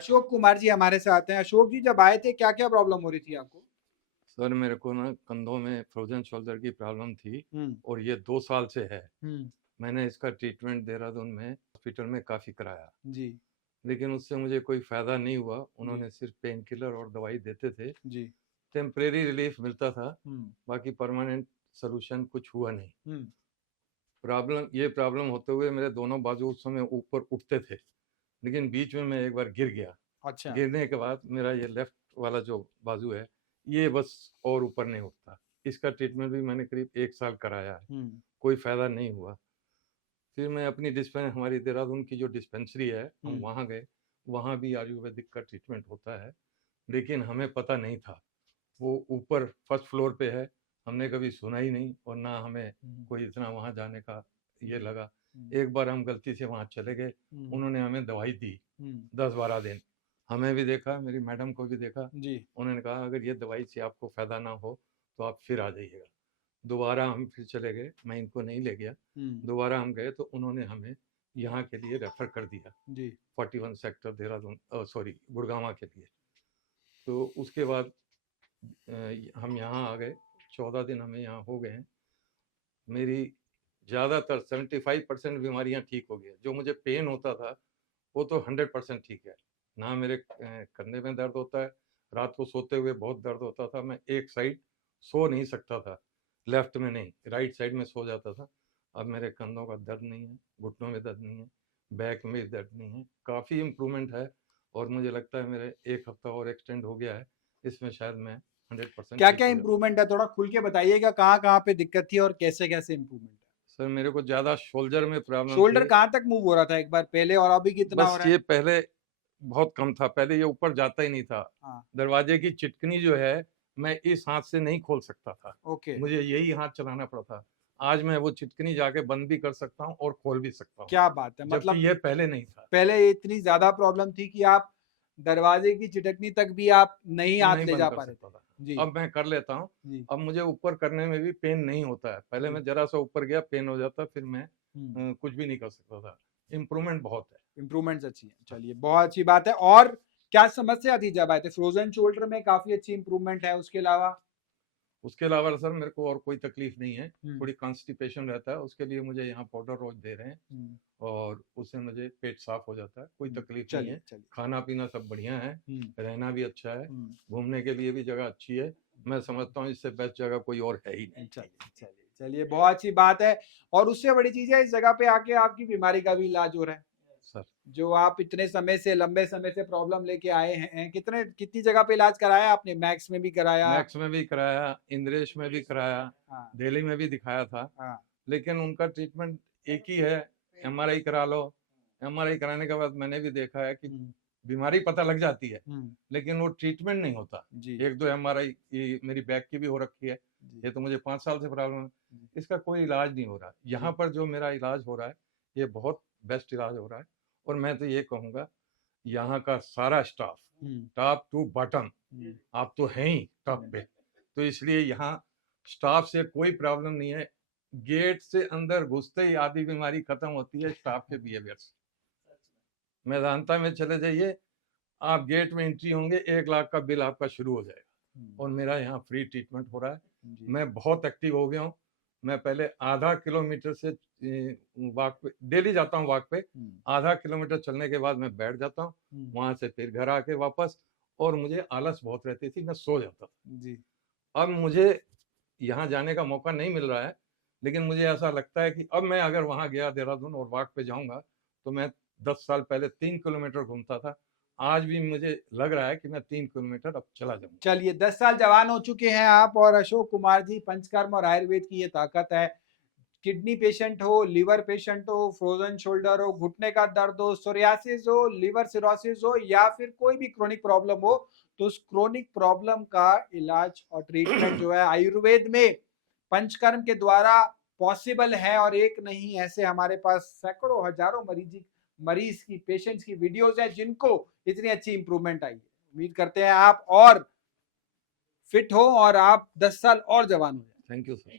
अशोक कुमार जी हमारे साथ हैं। अशोक जी जब आए थे क्या-क्या प्रॉब्लम हो रही थी आपको? सर मेरे को ना कंधों में फ्रोजन शोल्डर की प्रॉब्लम थी हुँ, और ये 2 साल से है। हुँ, मैंने इसका ट्रीटमेंट देहरादून में हॉस्पिटल में काफ़ी कराया, जी, लेकिन उससे मुझे कोई फ़ायदा नहीं हुआ। जी, उन्होंने सिर्फ़ पेन किलर और दवाई देते थे, जी, टेम्परेरी रिलीफ़ मिलता था, हुँ, बाकी परमानेंट सॉल्यूशन कुछ हुआ नहीं। हुँ, प्रॉब्लम होते हुए मेरे दोनों बाजू उस समय ऊपर उठते थे, लेकिन बीच में मैं एक बार गिर गया। अच्छा, गिरने के बाद मेरा ये लेफ़्ट वाला जो बाजू है, ये बस और ऊपर नहीं उठता। इसका ट्रीटमेंट भी मैंने करीब 1 साल कराया है, हुँ, कोई फ़ायदा नहीं हुआ। फिर मैं अपनी हमारी देहरादून की जो डिस्पेंसरी है, हम हुँ, वहाँ गए, वहाँ भी आयुर्वेदिक का ट्रीटमेंट होता है, लेकिन हमें पता नहीं था। वो ऊपर फर्स्ट फ्लोर पे है, हमने कभी सुना ही नहीं और ना हमें हुँ, कोई इतना वहाँ जाने का ये हुँ, लगा। हुँ, एक बार हम गलती से वहाँ चले गए, हुँ, उन्होंने हमें दवाई दी, हुँ, 10-12 दिन। हमें भी देखा, मेरी मैडम को भी देखा, जी, उन्होंने कहा अगर ये दवाई से आपको फ़ायदा ना हो, तो आप फिर आ जाइएगा। दोबारा हम फिर चले गए, मैं इनको नहीं ले गया। हुँ, दोबारा हम गए तो उन्होंने हमें यहाँ के लिए रेफ़र कर दिया, जी, 41 सेक्टर देहरादून सॉरी गुड़गाँव के लिए। तो उसके बाद हम यहाँ आ गए, 14 दिन हमें यहाँ हो गए हैं। मेरी ज़्यादातर 75% बीमारियाँ ठीक हो गई हैं। जो मुझे पेन होता था, वो तो 100% ठीक है। ना मेरे कंधे में दर्द होता है, रात को सोते हुए बहुत दर्द होता था, मैं एक साइड सो नहीं सकता था, लेफ्ट में नहीं, राइट साइड में सो जाता था। अब मेरे कंधों का दर्द नहीं है, घुटनों में दर्द नहीं है, बैक में दर्द नहीं है, काफ़ी इम्प्रूवमेंट है और मुझे लगता है मेरे 1 हफ्ता और एक्सटेंड हो गया है, इसमें शायद मैं 100% ठीक क्या-क्या हो जाऊँ। इम्प्रूवमेंट है? थोड़ा खुल के बताइएगा कहाँ-कहाँ पे दिक्कत थी और कैसे-कैसे इम्प्रूवमेंट है? सर मेरे को ज़्यादा शोल्डर में प्रॉब्लम शोल्डर थी। कहाँ तक मूव हो रहा था एक बार पहले और अभी कितना हो बस रहा है? ये पहले बहुत कम था, पहले ये ऊपर जाता ही नहीं था। हाँ, दरवाजे की चिटकनी जो है, मैं इस हाथ से नहीं खोल सकता था। ओके, मुझे यही हाथ चलाना पड़ता। आज मैं वो चिटकनी जाके बंद भी कर सकता हूँ और खोल भी सकता हूँ, क्या बात है! जबकि मतलब ये पहले नहीं था। पहले इतनी ज़्यादा प्रॉब्लम थी कि आप दरवाजे की चिटकनी तक भी आप नहीं हाथ नहीं ले बंद जा कर पा रहे थे। सकता था। जी, अब मैं कर लेता हूँ। जी, अब मुझे ऊपर करने में भी पेन नहीं होता है। पहले जी, मैं ज़रा-सा ऊपर गया, पेन हो जाता, फिर मैं हुँ। कुछ भी नहीं कर सकता था। इम्प्रूवमेंट बहुत है। इम्प्रूवमेंट्स अच्छी हैं। हाँ। चलिए, बहुत अच्छी बात है और क्या समस्या थी जब आए थे? फ्रोज़न शोल्डर में काफ़ी अच्छी इम्प्रूवमेंट है, उसके अलावा? उसके अलावा सर मेरे को और कोई तकलीफ नहीं है। हुँ, थोड़ी कॉन्स्टिपेशन रहता है, उसके लिए मुझे यहाँ पाउडर रोज़ दे रहे हैं हुँ, और उससे मुझे पेट साफ़ हो जाता है, कोई हुँ। तकलीफ नहीं चलिए, है। चलिए। खाना-पीना सब बढ़िया है, हुँ, रहना भी अच्छा है, हुँ। घूमने के लिए भी जगह अच्छी है। मैं समझता हूँ इससे बेस्ट जगह कोई और है ही नहीं। चलिए, चलिए, चलिए बहुत अच्छी बात है और उससे बड़ी चीज़ है इस जगह पे आके आपकी बीमारी का भी इलाज हो रहा है। सर, जो आप इतने समय से लंबे समय से प्रॉब्लम लेके आए हैं, कितनी जगह पे इलाज कराया आपने? मैक्स में भी कराया? मैक्स में भी कराया, इंद्रेश में भी कराया, हाँ, दिल्ली में भी दिखाया था, हाँ। लेकिन उनका ट्रीटमेंट एक ही है, एमआरआई करा लो। एमआरआई कराने के बाद मैंने भी देखा है कि हुँ, बीमारी पता लग जाती है, हुँ। लेकिन वो ट्रीटमेंट नहीं होता। जी, 1-2 एमआरआई ये मेरी बैक की भी हो रखी है, जी, ये तो मुझे 5 साल से प्रॉब्लम है, जी, इसका कोई इलाज नहीं हो रहा। यहाँ जी। पर जो मेरा इलाज हो रहा है, ये बहुत बेस्ट इलाज हो रहा है और मैं तो ये कहूँगा, यहाँ का सारा स्टाफ, हुँ, टॉप टू बॉटम, हुँ, आप तो हैं ही टॉप हुँ। पे। तो इसलिए यहाँ स्टाफ से कोई प्रॉब्लम नहीं है। गेट से अंदर घुसते ही आधी बीमारी खत्म होती है स्टाफ के बिहेवियर से। मेदांता में चले जाइए, आप गेट में एंट्री होंगे, 1 लाख का बिल आपका शुरू हो जाएगा हुँ, और मेरा यहाँ फ्री ट्रीटमेंट हो रहा है। जी, मैं बहुत एक्टिव हो गया हूँ। मैं पहले आधा किलोमीटर से वॉक पे डेली जाता हूँ वॉक पे। हुँ, आधा किलोमीटर चलने के बाद मैं बैठ जाता हूँ, हुँ, वहाँ से फिर घर आके वापस और मुझे आलस बहुत रहती थी, मैं सो जाता था। जी। अब मुझे यहाँ जाने का मौका नहीं मिल रहा है, लेकिन मुझे ऐसा लगता है कि अब मैं अगर वहाँ गया देहरादून और वॉक पे जाऊँगा, तो मैं 10 साल पहले 3 किलोमीटर घूमता था। आज भी मुझे लग रहा है कि मैं 3 किलोमीटर अब चला जाऊँगा। चलिए 10 साल जवान हो चुके हैं आप और अशोक कुमार जी पंचकर्म और आयुर्वेद की ये ताकत है। किडनी पेशेंट हो, लिवर पेशेंट हो, फ्रोज़न शोल्डर हो, घुटने का दर्द हो, सोरियासिस हो, लिवर सिरोसिस हो या फिर कोई भी क्रोनिक प्रॉब्लम हो, तो उस क्रोनिक प्रॉब्लम का इलाज और ट्रीटमेंट जो है आयुर्वेद में पंचकर्म के द्वारा पॉसिबल है और एक नहीं ऐसे हमारे पास सैकड़ों हज़ारों मरीज की पेशेंट्स की वीडियोज़ हैं जिनको इतनी अच्छी इम्प्रूवमेंट आई है। उम्मीद करते हैं आप और फिट हो और आप 10 साल और जवान हो जाएँ। Thank you sir.